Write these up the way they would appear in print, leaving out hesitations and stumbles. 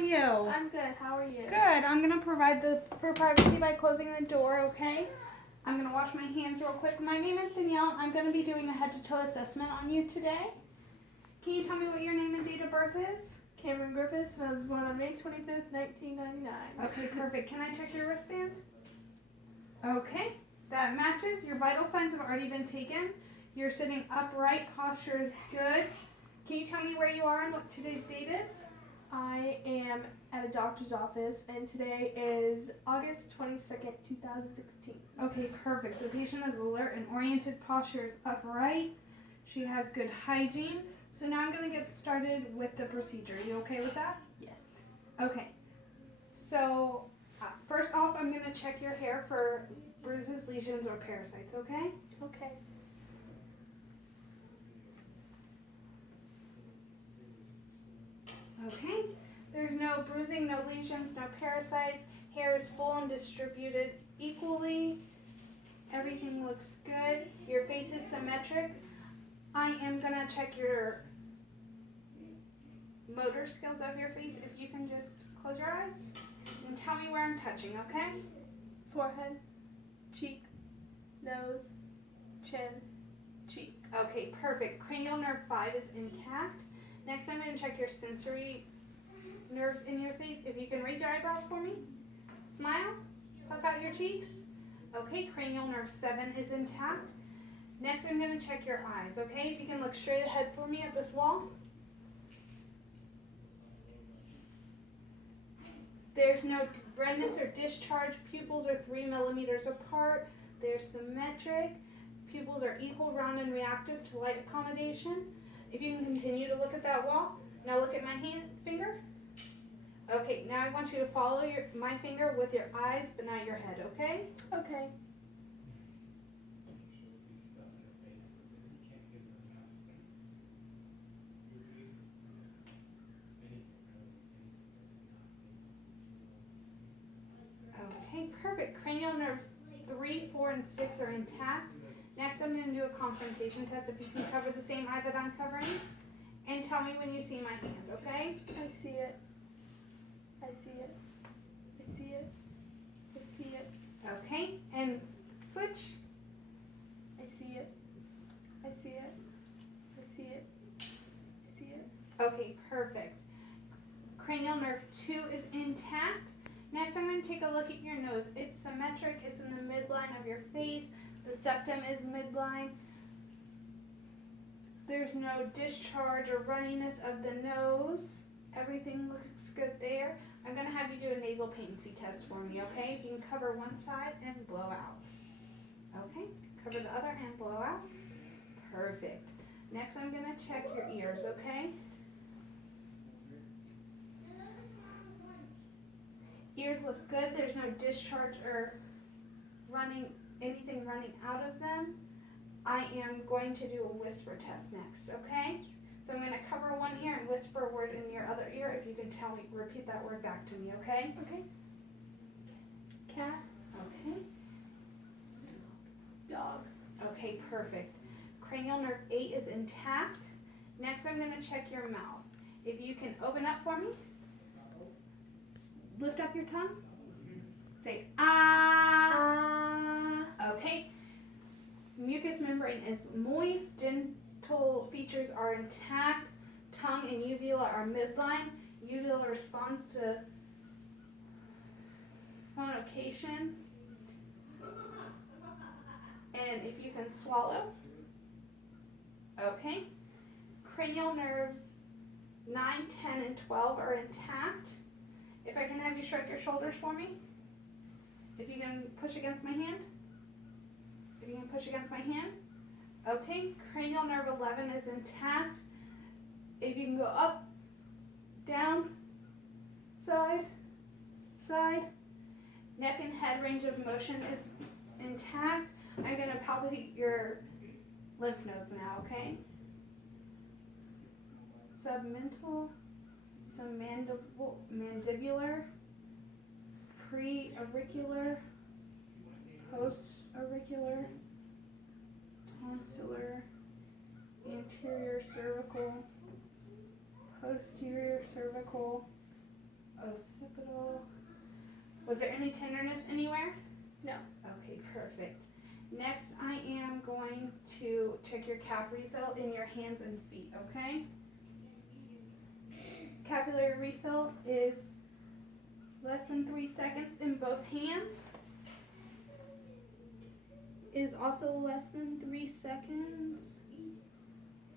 you? I'm good. How are you? Good. I'm going to provide for privacy by closing the door, okay? I'm going to wash my hands real quick. My name is Danielle. I'm going to be doing a head-to-toe assessment on you today. Can you tell me what your name and date of birth is? Cameron Griffiths, and I was born on May 25th, 1999. Okay, perfect. Can I check your wristband? Okay, that matches. Your vital signs have already been taken. You're sitting upright. Posture is good. Can you tell me where you are and what today's date is? I am at a doctor's office, and today is August 22nd, 2016. Okay, perfect. The patient is alert and oriented. Posture is upright. She has good hygiene. So now I'm going to get started with the procedure. You okay with that? Yes. Okay. So first off, I'm going to check your hair for bruises, lesions, or parasites, okay? Okay. Okay. There's no bruising, no lesions, no parasites. Hair is full and distributed equally. Everything looks good. Your face is symmetric. I am going to check your motor skills of your face. If you can just close your eyes and tell me where I'm touching, okay? Forehead, cheek, nose, chin, cheek. Okay, perfect. Cranial nerve 5 is intact. Next, I'm going to check your sensory nerves in your face. If you can raise your eyebrows for me. Smile. Puff out your cheeks. Okay, cranial nerve 7 is intact. Next, I'm going to check your eyes, okay? If you can look straight ahead for me at this wall. There's no redness or discharge. Pupils are 3 millimeters apart. They're symmetric. Pupils are equal, round, and reactive to light accommodation. If you can continue to look at that wall. Now look at my finger. Okay, now I want you to follow my finger with your eyes, but not your head, okay? Okay. Okay, perfect. Cranial nerves 3, 4, and 6 are intact. Next, I'm going to do a confrontation test. If you can cover the same eye that I'm covering, and tell me when you see my hand, okay? I see it. I see it. I see it. I see it. Okay, and switch. I see it. I see it. I see it. I see it. Okay, perfect. Cranial nerve 2 is intact. Next, I'm going to take a look at your nose. It's symmetric. It's in the midline of your face. The septum is midline. There's no discharge or runniness of the nose. Everything looks good there. I'm going to have you do a nasal patency test for me, okay? If you can cover one side and blow out. Okay, cover the other and blow out. Perfect. Next, I'm going to check your ears, okay? Ears look good. There's no discharge or anything running out of them. I am going to do a whisper test next, okay? So I'm going to cover one ear and whisper a word in your other ear. If you can tell me, repeat that word back to me, okay? Okay. Cat. Okay. Dog. Okay, perfect. Cranial nerve 8 is intact. Next, I'm going to check your mouth. If you can open up for me, lift up your tongue. Say, ah. Okay. Mucous membrane is moist. Dental features are intact. Tongue and uvula are midline. Uvula responds to phonication. And if you can swallow. Okay. Cranial nerves 9, 10, and 12 are intact. If I can have you shrug your shoulders for me. If you can push against my hand. If you can push against my hand. Okay, cranial nerve 11 is intact. If you can go up, down, side, side. Neck and head range of motion is intact. I'm going to palpate your lymph nodes now, okay? Submental, submandibular, pre-auricular, post-auricular, tonsillar, anterior cervical, posterior cervical, occipital. Was there any tenderness anywhere? No. Okay, perfect. Next, I am going to check your cap refill in your hands and feet, okay? Capillary refill is less than 3 seconds in both hands. Is also less than 3 seconds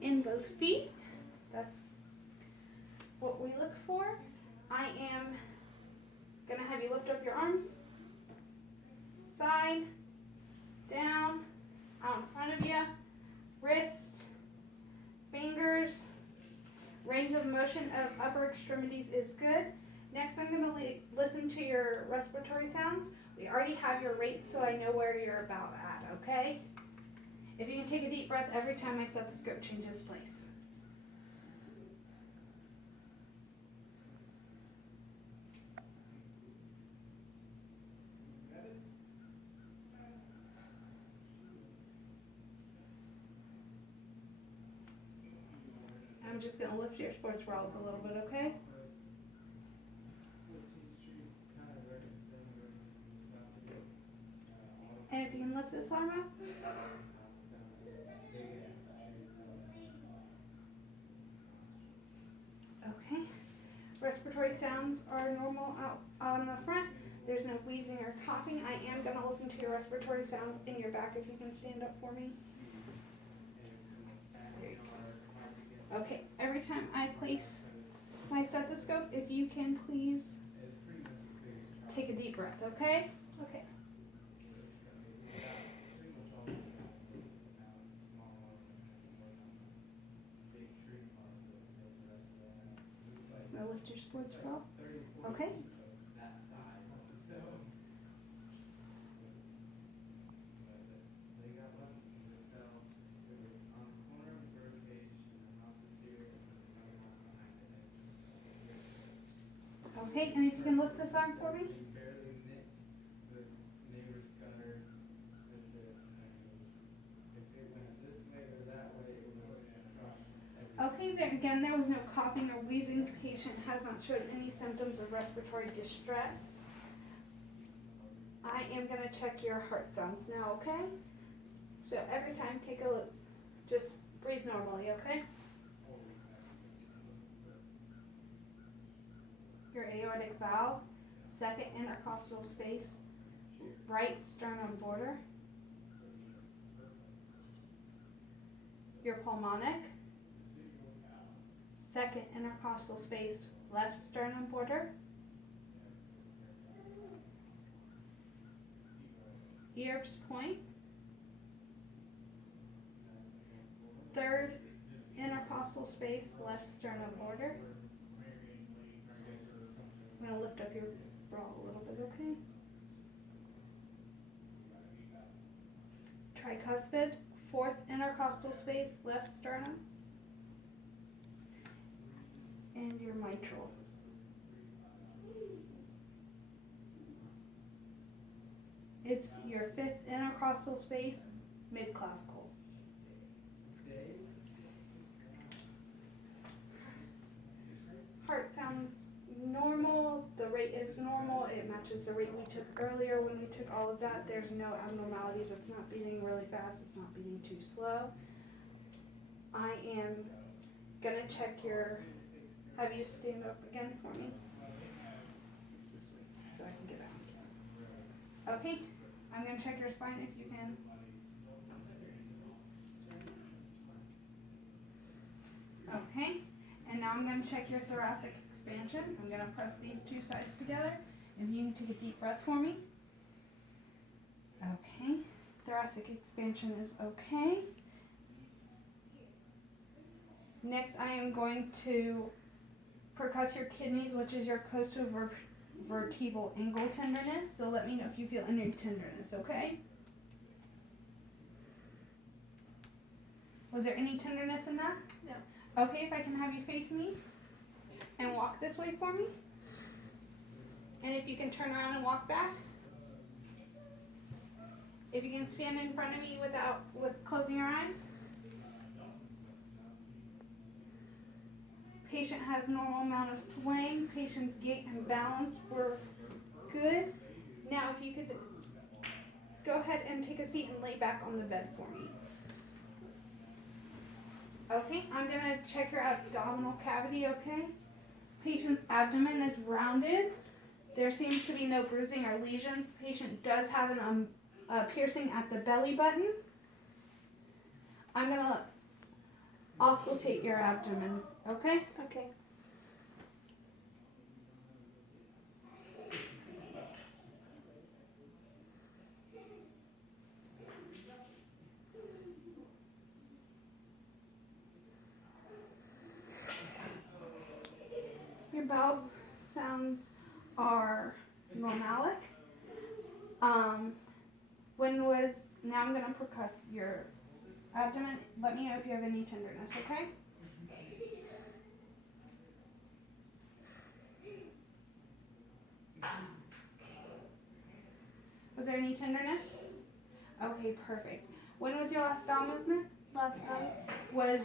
in both feet. That's what we look for. I am gonna have you lift up your arms, side, down, out in front of you, wrist, fingers, range of motion of upper extremities is good. Next, I'm gonna listen to your respiratory sounds. We already have your rate, so I know where you're about at, okay? If you can take a deep breath every time my stethoscope changes place. I'm just going to lift your sports bra up a little bit, okay? And if you can lift this arm up. Okay. Respiratory sounds are normal out on the front. There's no wheezing or coughing. I am going to listen to your respiratory sounds in your back if you can stand up for me. There you go. Okay, every time I place my stethoscope, if you can please take a deep breath, okay? Okay. Now lift your sports bra. Okay. Okay, and if you can lift this arm for me. Okay, again, there was no coughing or wheezing. The patient has not showed any symptoms of respiratory distress. I am going to check your heart sounds now, okay? So every time, take a look. Just breathe normally, okay? Your aortic valve, second intercostal space, right sternum border. Your pulmonic, second intercostal space, left sternum border. Earb's point, third intercostal space, left sternum border. I'm going to lift up your bra a little bit, okay? Tricuspid, fourth intercostal space, left sternum. And your mitral. It's your fifth intercostal space, mid-clavicle. Heart sounds normal. The rate is normal. It matches the rate we took earlier when we took all of that. There's no abnormalities. It's not beating really fast. It's not beating too slow. I am going to check your... Have you stand up again for me? This way, so I can get out. Okay, I'm going to check your spine if you can. Okay, and now I'm going to check your thoracic expansion. I'm going to press these two sides together. If you can take a deep breath for me. Okay, thoracic expansion is okay. Next, I am going to percuss your kidneys, which is your costovertebral angle tenderness. So let me know if you feel any tenderness, okay? Was there any tenderness in that? No. Okay, if I can have you face me and walk this way for me. And if you can turn around and walk back. If you can stand in front of me with closing your eyes. Patient has normal amount of swing. Patient's gait and balance were good. Now if you could go ahead and take a seat and lay back on the bed for me. Okay, I'm going to check your abdominal cavity, okay? Patient's abdomen is rounded. There seems to be no bruising or lesions. Patient does have a piercing at the belly button. I'm going to auscultate your abdomen, okay? Okay. Your bowel sounds are normalic. Now I'm going to percuss your abdomen. Let me know if you have any tenderness, okay? Was there any tenderness? Okay, perfect. When was your last bowel movement? Last night. Was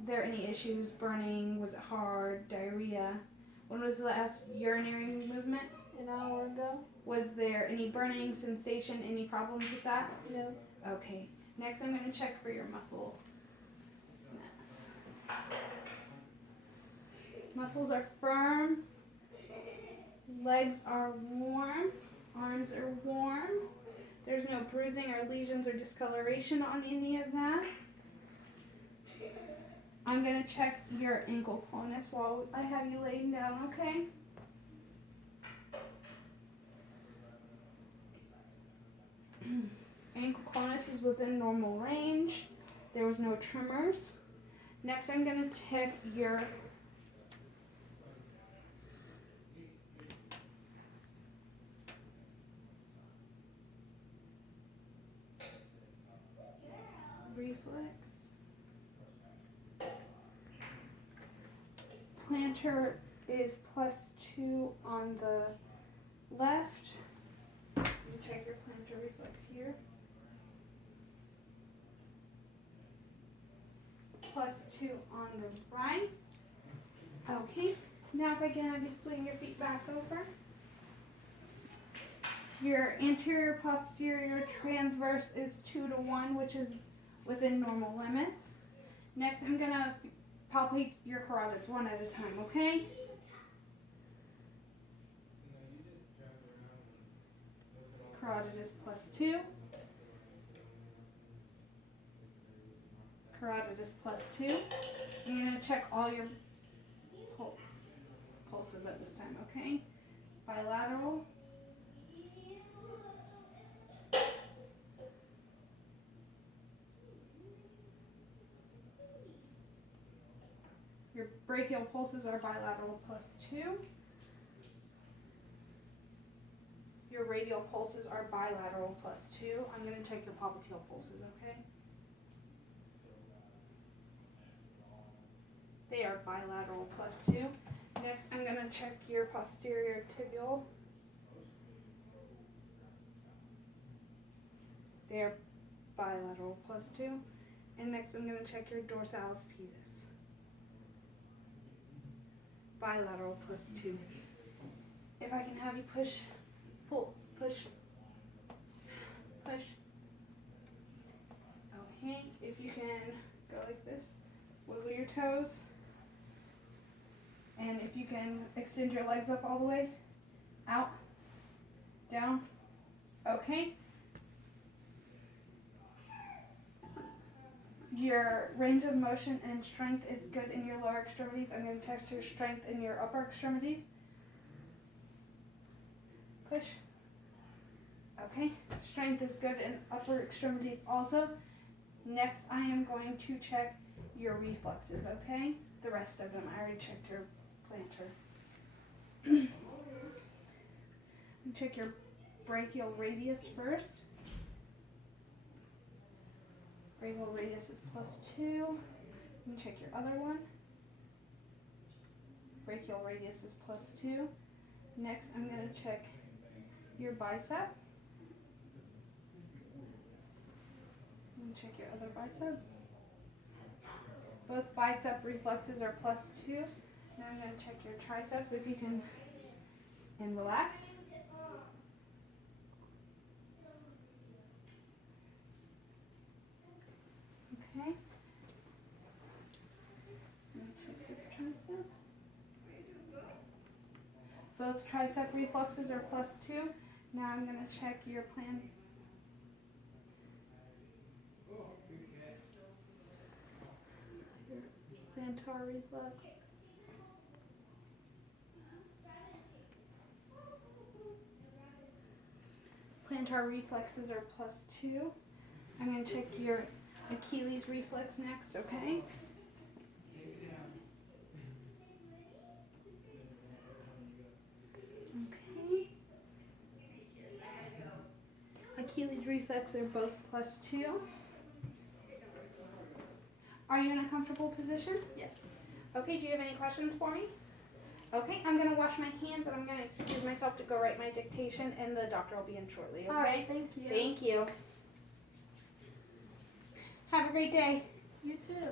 there any issues, burning? Was it hard? Diarrhea? When was the last urinary movement? An hour ago. Was there any burning sensation, any problems with that? No. Okay. Next I'm going to check for your muscle mass. Muscles are firm. Legs are warm. Arms are warm. There's no bruising or lesions or discoloration on any of that. I'm going to check your ankle clonus while I have you laying down, okay? Ankle clonus is within normal range. There was no tremors. Next, I'm going to check your reflex. Plantar is +2 on the left. Let me check your plantar reflex here. +2 on the right. Okay. Now if I can have you swing your feet back over. Your anterior posterior transverse is 2-to-1, which is within normal limits. Next, I'm going to palpate your carotids one at a time, okay? Carotid is +2. Carotid is +2. I'm going to check all your pulses at this time, okay? Bilateral. Your brachial pulses are bilateral +2. Your radial pulses are bilateral +2. I'm going to check your popliteal pulses, okay? They are bilateral +2. Next, I'm going to check your posterior tibial. They are bilateral +2. And next, I'm going to check your dorsalis pedis. Bilateral +2. If I can have you push, pull, push, push. Okay, if you can go like this, wiggle your toes. And if you can extend your legs up all the way, out, down, okay. Your range of motion and strength is good in your lower extremities. I'm going to test your strength in your upper extremities. Push. Okay, strength is good in upper extremities also. Next, I am going to check your reflexes, okay? The rest of them, I already checked your plantar. Check your brachial radius first. Brachial radius is +2. Let me check your other one. Brachial radius is +2. Next, I'm going to check your bicep. Let me check your other bicep. Both bicep reflexes are +2. Now I'm going to check your triceps if you can, and relax. Okay. Let me check this tricep. Both tricep reflexes are +2. Now I'm going to check your plantar reflex. Plantar reflexes are +2. I'm going to check your Achilles reflex next, okay? Okay. Achilles reflex are both +2. Are you in a comfortable position? Yes. Okay, do you have any questions for me? Okay, I'm going to wash my hands and I'm going to excuse myself to go write my dictation and the doctor will be in shortly, okay? All right, thank you. Thank you. Have a great day. You too.